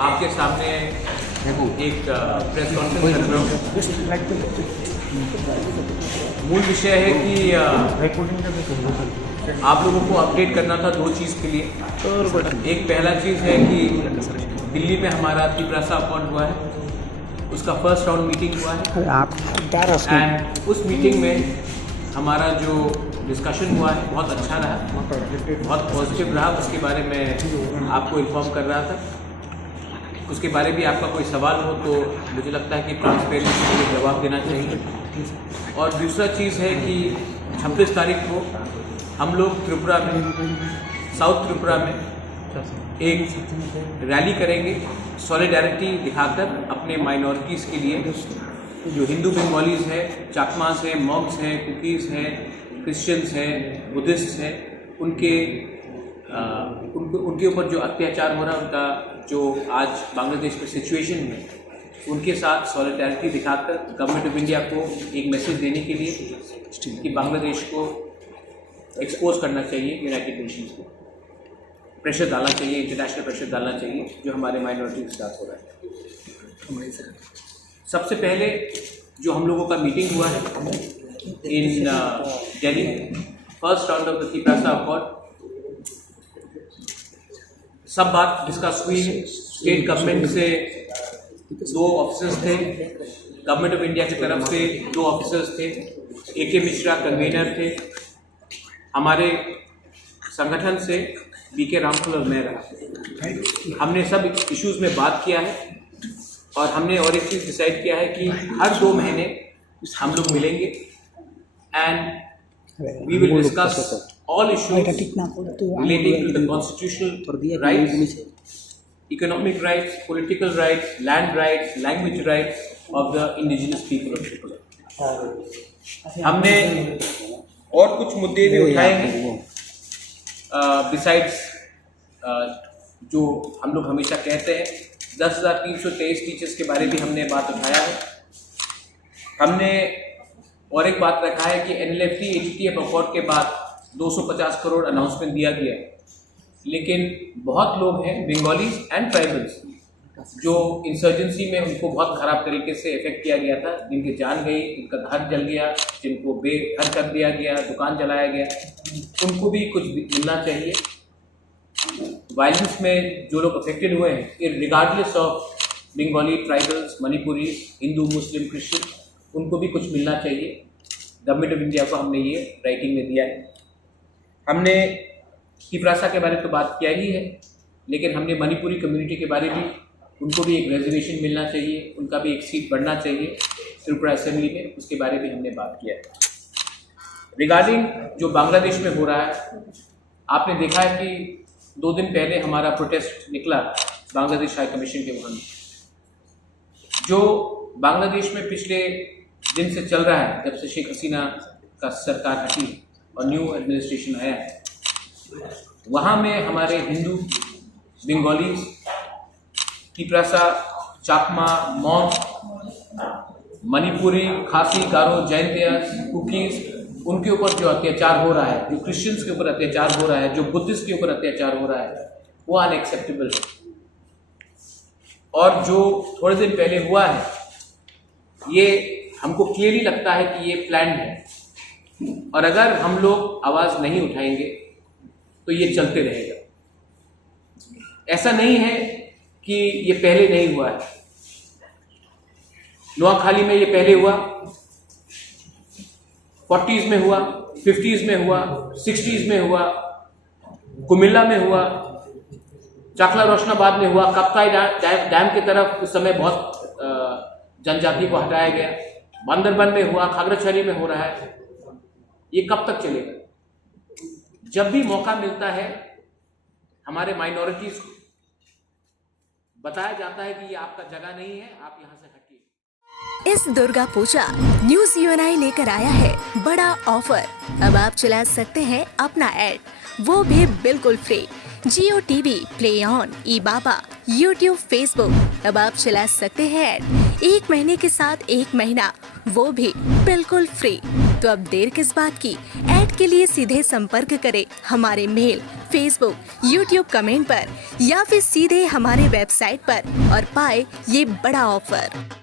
आपके सामने एक प्रेस कॉन्फ्रेंस कर रहा हूँ। मूल विषय है कि आप लोगों को अपडेट करना था दो चीज़ के लिए। एक पहला चीज़ है कि दिल्ली में हमारा तिपरासा अकॉर्ड हुआ है, उसका फर्स्ट राउंड मीटिंग हुआ है एंड उस मीटिंग में हमारा जो डिस्कशन हुआ है बहुत अच्छा रहा, बहुत पॉजिटिव रहा। उसके बारे में आपको इन्फॉर्म कर रहा था। उसके बारे में आपका कोई सवाल हो तो मुझे लगता है कि ट्रांसपेरेंसी के लिए जवाब देना चाहिए। और दूसरा चीज़ है कि 26 तारीख को हम लोग त्रिपुरा में, साउथ त्रिपुरा में एक रैली करेंगे सॉलिडारिटी दिखाकर अपने माइनॉरिटीज़ के लिए, जो हिंदू बंगालीज़ हैं, चाकमास हैं, मॉन्क्स हैं, कुकीज़ हैं, क्रिश्चियंस हैं, बुद्धिस्ट हैं, उनके ऊपर जो अत्याचार हो रहा है, उनका जो आज बांग्लादेश में सिचुएशन है, उनके साथ सॉलिडारिटी दिखाकर गवर्नमेंट ऑफ इंडिया को एक मैसेज देने के लिए कि बांग्लादेश को एक्सपोज करना चाहिए, यूनाइटेड नेशंस को प्रेशर डालना चाहिए, इंटरनेशनल प्रेशर डालना चाहिए जो हमारे माइनॉरिटी के साथ हो रहा है। सबसे पहले जो हम लोगों का मीटिंग हुआ है in Delhi, first round of the Tiprasa accord, सब बात डिस्कस हुई है। स्टेट गवर्नमेंट से 2 ऑफिसर्स थे, गवर्नमेंट ऑफ इंडिया की तरफ से 2 ऑफिसर्स थे, AK मिश्रा कन्वीनर थे, हमारे संगठन से BK रामफल और मैं रहा। हमने सब इश्यूज़ में बात किया है और हमने और एक चीज़ डिसाइड किया है कि हर 2 महीने हम लोग मिलेंगे and we will discuss all issues relating to the constitutional rights, economic rights, political rights, land rights, language rights of the indigenous people of Tripura। हमने और कुछ मुद्दे भी उठाए हैं बिसाइड्स जो हम लोग हमेशा कहते हैं 10,323 टीचर्स के बारे में भी हमने बात उठाया है। हमने और एक बात रखा है कि NLFT HTF अकॉर्ड के बाद 250 करोड़ अनाउंसमेंट दिया गया, लेकिन बहुत लोग हैं बंगालीज एंड ट्राइबल्स जो इंसर्जेंसी में उनको बहुत ख़राब तरीके से इफेक्ट किया गया था, जिनकी जान गई, जिनका घर जल गया, जिनको बेघर कर दिया गया, दुकान जलाया गया, उनको भी कुछ मिलना चाहिए। वायलेंस में जो लोग अफेक्टेड हुए हैं, regardless of Bengali, tribals, Manipuri, Hindu, Muslim, Christian, उनको भी कुछ मिलना चाहिए। गवर्नमेंट ऑफ इंडिया को हमने ये राइटिंग में दिया है। हमने तिपरासा के बारे में तो बात किया ही है, लेकिन हमने मणिपुरी कम्युनिटी के बारे में, उनको भी एक रिजर्वेशन मिलना चाहिए, उनका भी एक सीट बढ़ना चाहिए त्रिपुरा असेंबली में, उसके बारे में हमने बात किया है। रिगार्डिंग जो बांग्लादेश में हो रहा है, आपने देखा है कि 2 दिन पहले हमारा प्रोटेस्ट निकला बांग्लादेश हाई कमीशन के वहाँ। जो बांग्लादेश में पिछले दिन से चल रहा है, जब से शेख हसीना का सरकार हटी और न्यू एडमिनिस्ट्रेशन आया है, वहाँ में हमारे हिंदू, बंगालीज, तिपरासा, चाकमा, मॉन्क, मणिपुरी, खासी, गारो, जैनतिया, कुकीज़, उनके ऊपर जो अत्याचार हो रहा है, जो क्रिश्चियंस के ऊपर अत्याचार हो रहा है, जो बुद्धिस्ट के ऊपर अत्याचार हो रहा है, वो अनएक्सेप्टेबल है। और जो थोड़े दिन पहले हुआ है, ये हमको क्लियरली लगता है कि ये प्लान्ड है, और अगर हम लोग आवाज़ नहीं उठाएंगे तो ये चलते रहेगा। ऐसा नहीं है कि ये पहले नहीं हुआ है। नोआखाली में ये पहले हुआ, 40s में हुआ, 50s में हुआ, 60s में हुआ, कुमिल्ला में हुआ, चाकला रोशनाबाद में हुआ, कप्ताई डैम की तरफ उस समय बहुत जनजाति को हटाया गया, बांदरबन में हुआ, खागड़ाछड़ी में हो रहा है। ये कब तक चलेगा? जब भी मौका मिलता है हमारे माइनॉरिटीज को बताया जाता है कि ये आपका जगह नहीं है, आप यहाँ से हटिए। इस दुर्गा पूजा न्यूज़ UNI लेकर आया है बड़ा ऑफर। अब आप चला सकते हैं अपना ऐड, वो भी बिल्कुल free. Jio TV, Play On, eBaba, YouTube, Facebook। अब आप चला सकते हैं ऐड 1 महीने के साथ 1 महीना, वो भी बिल्कुल फ्री। तो अब देर किस बात की, ऐड के लिए सीधे संपर्क करें हमारे मेल फेसबुक, यूट्यूब कमेंट पर या फिर सीधे हमारे वेबसाइट पर और पाए ये बड़ा ऑफर।